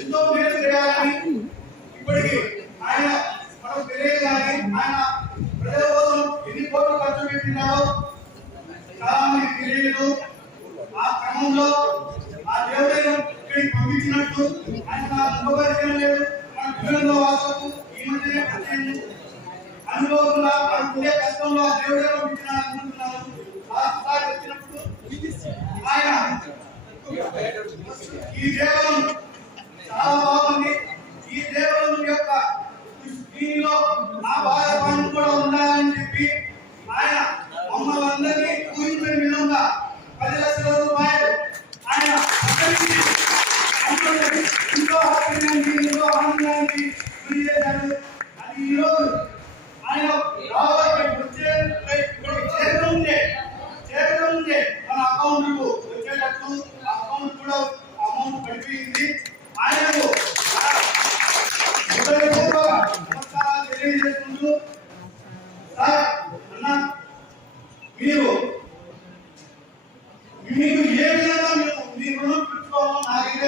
ఎంతో మేలు చేయాలని ఇప్పటికీ ఆయన మనకు తెలియదు కానీ ఆయన ప్రజల కోసం ఎన్ని కోట్లు ఖర్చు పెట్టినారో చాలా మంది తెలియదు ఆ క్రమంలో ఆ దేవుడైన ఇక్కడికి పంపించినట్టు ఆయన అనుభవం లేదు మన పిల్లల్లో ఈ మధ్యనే పరిచయం అనుభవంలో కష్టంలో ఆ దేవుడే పంపించిన అనుకుంటున్నాను ఆ వచ్చినప్పుడు ఆయన ఈ దేవం చాలా బాగుంది ఈ దేవాలయం యొక్క దీనిలో నా భాగస్వామ్యం కూడా ఉండాలని చెప్పి ఆయన మమ్మల్ని అందరినీ ఊహించిన విధంగా పది లక్షల రూపాయలు ఆయన అందరికీ ఎంతో ఆశ్చర్యానికి ఎంతో ఆనందానికి గురి చేశారు. అది ఈరోజు ఆయన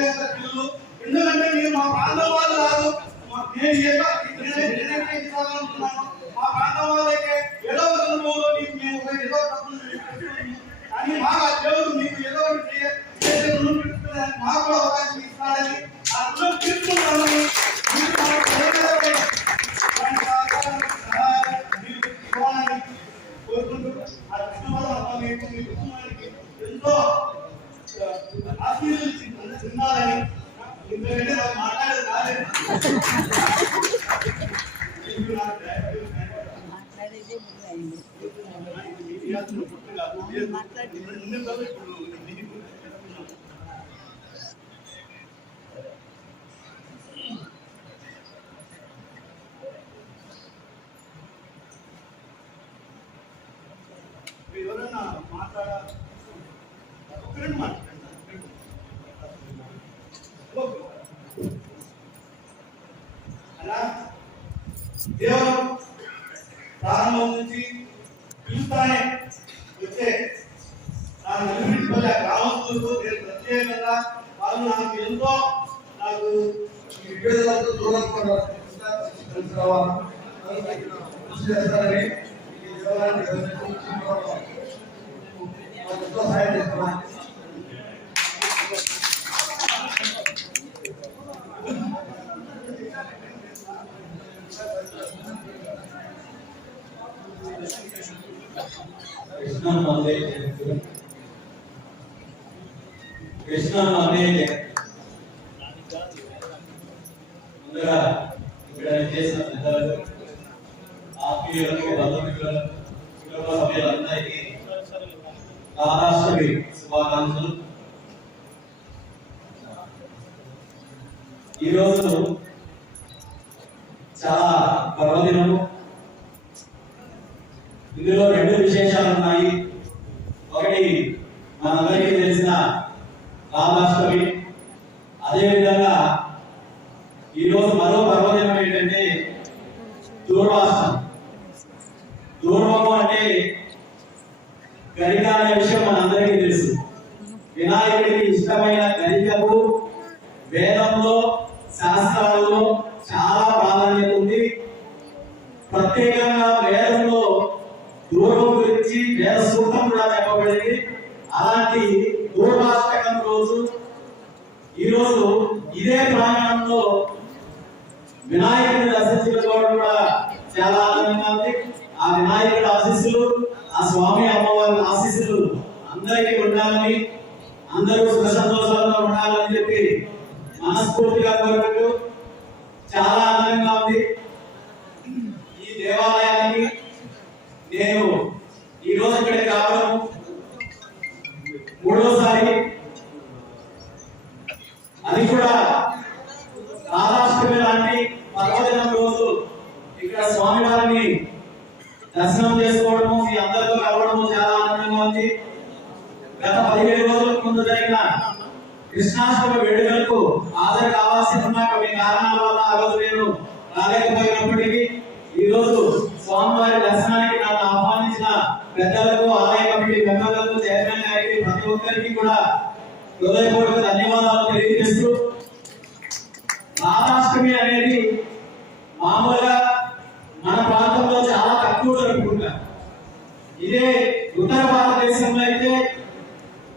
పెట్టుకోవాలో నాకైతే ఎందుకంటే మీరు మా ప్రాంతం వాళ్ళు కాదు. మా- నేను నేనైతే ఇవ్వాలనుకున్నాను మా ప్రాంతం వాళ్ళైతే ఏదో ఒక సందర్భంలో మేము ఒక ఏదో కానీ మాకు ఆ దేవుడు మీకు ఏదో ఒకటి చేసే మాకు కూడా అవకాశం ఇస్తాడని ఆ రుణం తీర్చుకుంటామని మీరు మాకు ఏదో ఒకటి దాని సహకారం, సహాయం మీరు ఇవ్వాలని కోరుకుంటూ ఆ కృష్ణవరం మీకు మీ కుటుంబానికి ఎంతో ఆశీర్వదించి తిన్నారని ఇంతకంటే మాట్లాడాలి మాట్లాడేది రాలేదు ఇప్పుడు నాకు మాట్లాడేదే ముందు అయింది ఈ అతను పుట్టు కాదు. ఇప్పుడు నిన్ను కాదు, ఇప్పుడు నీకు. మీరు ఎవరైనా మాట్లాడ ఒక రెండు మాట్లాడండి ఓకే. అలా దేవుడు ప్రారంభం నుంచి పిలుస్తానే వచ్చే నా నిలబెట్టుకోలే గ్రామస్తులకు నేను ప్రత్యేకంగా వాళ్ళు నాకు ఎంతో నాకు ఈ విభేదాలతో దూరం చేస్తారని ఈ దేవాలయాన్ని నాకు ఎంతో సహాయం చేస్తున్నాను కృష్ణ మందే కృష్ణ మందే ముందుగా ఇక్కడ చేసిన ఆత్మీయులకు బంధుమిత్రులకు కుటుంబ సభ్యులందరికీ శుభాకాంక్షలు. ఈరోజు చాలా పర్వదినము. ఇందులో రెండు విశేషాలు ఉన్నాయి ఒకటి మనందరికీ తెలిసిన రామాష్టమి అదేవిధంగా ఈరోజు మరో పర్వదినం ఏంటంటే దూర్వాష్టమి దూర్వము అంటే గరిక అనే విషయం మనందరికీ తెలుసు. వినాయకుడికి ఇష్టమైన గరికకు వేదంలో శాస్త్రాలలో చాలా ప్రాధాన్యత ఉంది. ప్రత్యేకంగా వేదంలో దూరం గురించి వేద సూత్రం కూడా చెప్పబడింది. అలాంటి దూర్వాష్టకం రోజు ఈ రోజు ఇదే ప్రాంగణంలో వినాయకుడి దర్శించుకోవడం కూడా చాలా ఆనందంగా ఉంది ఆ వినాయకుడి ఆశీస్సులు ఆ స్వామి అమ్మవారి ఆశీస్సులు అందరికీ ఉండాలని అందరూ సుఖ సంతోషాలతో ఉండాలని చెప్పి మనస్ఫూర్తిగా కోరుకుంటూ చాలా ఆనందంగా ఉంది. ఈ దేవాలయానికి నేను ఈ రోజు ఇక్కడికి రావడం మూడోసారి. అది కూడా రాధాష్టమి లాంటి పర్వదినం రోజు ఇక్కడ స్వామివారిని దర్శనం చేసుకోవడము మీ అందరితో కలవడము చాలా ఆనందంగా ఉంది. గత పదిహేడు రోజుల ముందు జరిగిన కృష్ణాష్టమి వేడుకలకు హాజరు కావాల్సి ఉన్న కొన్ని కారణాల వల్ల ఆ రోజు నేను రాలేకపోయినప్పటికీ ఈ రోజు స్వామివారి దర్శనానికి నన్ను ఆహ్వానించిన పెద్దలకు ఆలయ కమిటీ మెంబర్లకు చైర్మన్ గారికి ప్రతి ఒక్కరికి కూడా హృదయపూర్వక ధన్యవాదాలు తెలియజేస్తూ రాధాష్టమి అనేది మామూలుగా మన ప్రాంతంలో చాలా తక్కువ జరుపుకుంటారు ఇదే ఉత్తర భారతదేశంలో అయితే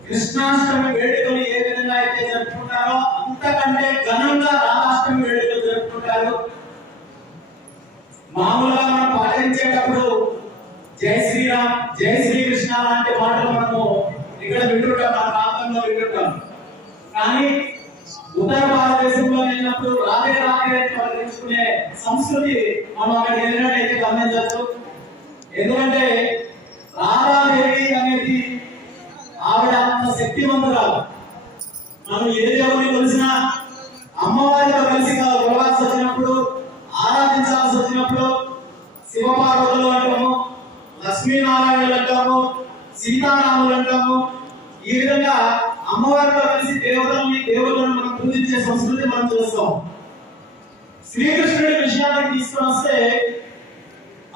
కృష్ణాష్టమి వేడుకలు ఏ విధంగా అయితే జరుపుకుంటారో అంతకంటే ఘనంగా రామాష్టమి వేడుకలు జరుపుకుంటారు. మామూలుగా మనం పాటించేటప్పుడు జై శ్రీరామ్ జై శ్రీకృష్ణ లాంటి మాటలు మనము ఇక్కడ వింటుంటాం మన ప్రాంతంలో వింటుంటాం. కానీ ఉత్తర భారతదేశంలో వెళ్ళినప్పుడు రాధే రాధే అని పలకరించుకునే సంస్కృతి మనం అక్కడ వెళ్ళినట్టయితే గమనించవచ్చు. ఎందుకంటే రాధాదేవి అనేది ఆవిడ అంత శక్తివంతురాలు. మనం ఏ దేవుని కలిసినా అమ్మవారితో కలిసి కొలవాల్సి వచ్చినప్పుడు ఆరాధించాల్సి వచ్చినప్పుడు శివపార్వతులు అంటాము లక్ష్మీనారాయణులు అంటాము సీతారాములు అంటాము. ఈ విధంగా అమ్మవారితో కలిసి దేవతల్ని దేవుళ్ళను మనం పూజించే సంస్కృతి మనం చూస్తాం. శ్రీకృష్ణుడి విషయాన్ని తీసుకొని వస్తే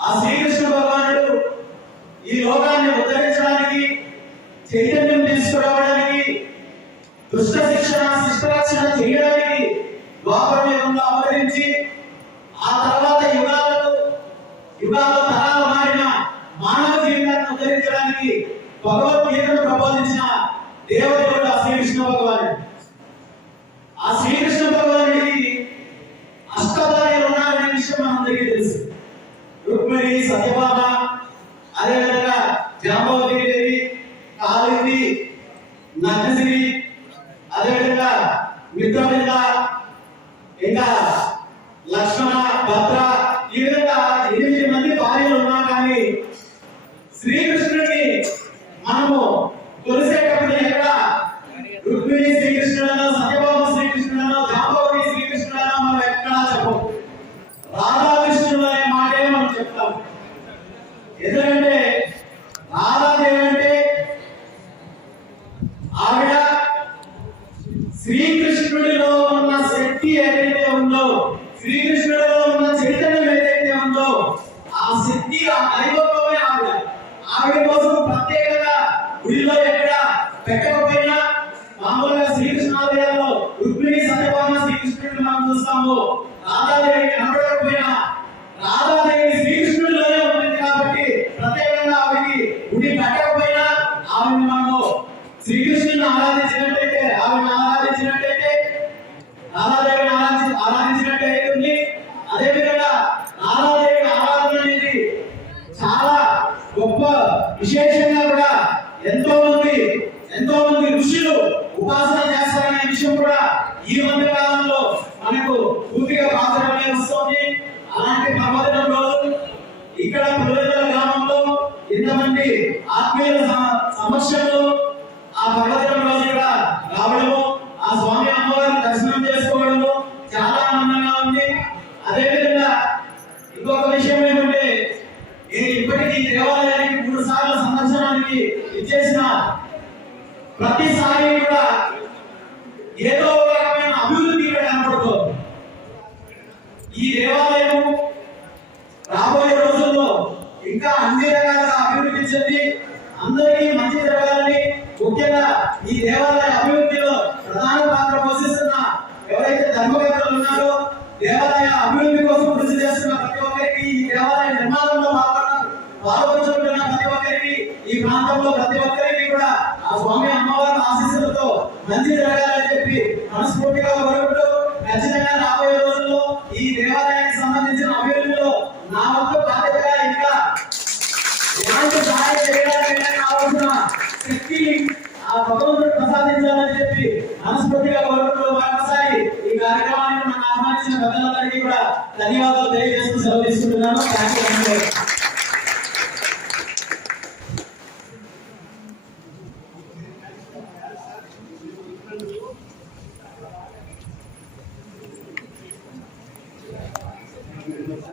ఆ శ్రీకృష్ణ భగవానుడు ఈ లోకాన్ని ఉద్ధరించడానికి చైతన్యం తీసుకురావడానికి దుష్ట శిక్షణ శిష్టరక్షణ చేయడానికి ద్వాపర అవతరించి ఆ తర్వాత యుగాలలో యుగాల తరాలు మారిన మానవ జీవితాన్ని ఉద్ధరించడానికి భగవద్గీతను ప్రబోధించిన దేవదేవుడు ఆ శ్రీకృష్ణ భగవానుడు. ఆ శ్రీకృష్ణ భగవానుడికి అష్టభార్యలు ఉన్నారనే విషయం మనందరికీ తెలుసు. రుక్మిణి సత్యభామ అదేవిధంగా జాంబవతి దేవి కాళింది నగ్నశ్రీ అదేవిధంగా మిత్రమింద ఇంకా లక్ష్మణ భద్ర ఈ విధంగా ఎనిమిది మంది భార్యలు ఉన్నా కానీ శ్రీకృష్ణుడిని మనము కొలిసేటప్పుడు ఎక్కడ రుక్మిణి శ్రీకృష్ణుడనో సత్యభామ శ్రీకృష్ణుడనో జాంబవతి శ్రీకృష్ణుడనో మనం ఎక్కడా చెప్పం రాధాకృష్ణుడు అనే మాటే మనం చెప్తాం ఎందుకంటే రాధాదేవి అంటే ఆవిడ శ్రీకృష్ణుడిలో ఉన్న శక్తి ఏదైతే ఉందో శ్రీకృష్ణుడిలో ఉన్న చైతన్యం ఏదైతే ఉందో ఆ శక్తి ఆ దైవత్వమే ఆవిడ. ఆవిడ కోసం ప్రత్యేకంగా గుడిలో ఎక్కడ పెట్టకపోయినా మామూలుగా శ్రీకృష్ణాలయాల్లో రుక్మిణి సత్యభామ శ్రీకృష్ణుడిని మనం చూస్తాము. రాధాదేవి కనబడ అలాంటి రోజు ఇక్కడ పురోజన గ్రామంలో ఇంతమంది ఆత్మీయుల సమస్యలు సమక్షంలో ఆ పర్వదినం రోజు ఇక్కడ రావడము ఆ స్వామి అమ్మవారిని దర్శనం చేసుకోవడము చాలా ఆనందంగా ఉంది. అదేవిధంగా ఇంకొక విషయం ఏమంటే నేను ఇప్పటికీ దేవాలయానికి మూడు సార్లు సందర్శనానికి ఇచ్చేసిన ప్రతిసారి కూడా ఏదో ఒక రకమైన అభివృద్ధి ఇక్కడ కనపడుతుంది ఈ దేవాలయం రాబోయే రోజుల్లో ఇంకా అన్ని రకాలుగా అభివృద్ధి చెంది అందరికీ మంచి జరగాలని ముఖ్యంగా ఈ దేవాలయ అభివృద్ధిలో ప్రధాన పాత్ర పోషిస్తున్న ఎవరైతే ధర్మకర్తలు ఉన్నారో దేవాలయ అభివృద్ధి కోసం కృషి చేస్తున్న ప్రతి ఒక్కరికి ఈ దేవాలయ నిర్మాణంలో పాల్గొంటున్న ప్రతి ఒక్కరికి ఈ ప్రాంతంలో ప్రతి ఒక్కరికి కూడా ఆ స్వామి అమ్మవారి ఆశీస్సులతో మంచి జరగాలని చెప్పి మనస్ఫూర్తిగా కోరుకుంటూ ఖచ్చితంగా రాబోయే రోజుల్లో ఈ దేవాలయ కార్యక్రమానికి నన్ను పెద్దలందరికీ కూడా ధన్యవాదాలు తెలియజేస్తూ సెలవు తీసుకుంటున్నాను. Thank you